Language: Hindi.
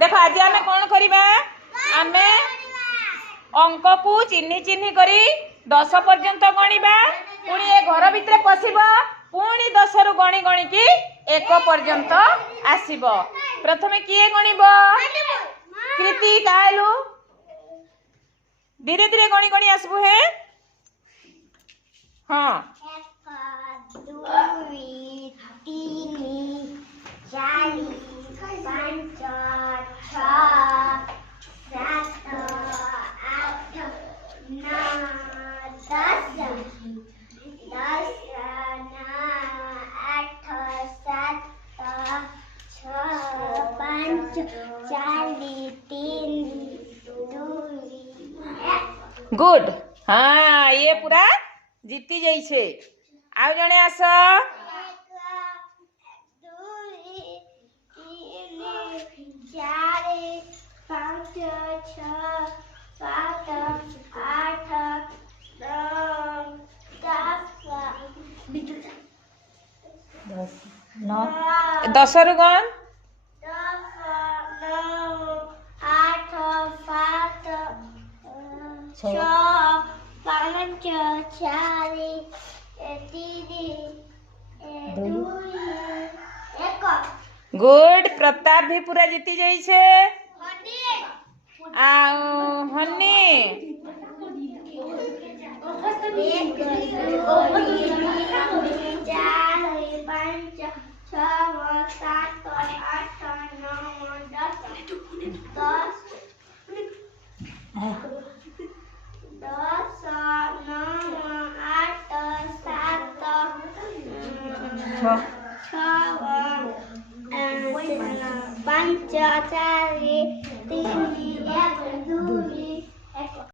देख आज आम कौन करवा आम अंक को चिन्ही चिन्ही करी 10 पर्यंत गणिबा पुणी ए घर भितर पशिबा पुणी 10 रु गणी गणी की 1 पर्यंत आसीब। प्रथमे किए गणिब कृति कहलु धीरे धीरे गणी गणी आसबु हे। हाँ 1 2 3 4 5 6 7 8 9 10 10 9 8 7 6 5 4 3 2 1। गुड। हाँ ये पूरा जीती जाई छे। आउ जणे आस 1 2 3 4 5 6 7 8 9 10 रु गण 10 9 8 7 6 5 4 3 2 1। गुड। प्रताप भी पूरा जीती जाई छे। आउ हन्नी 1 2 3 4 5 6 7 8 9 10 10 9 8 7 6 5 4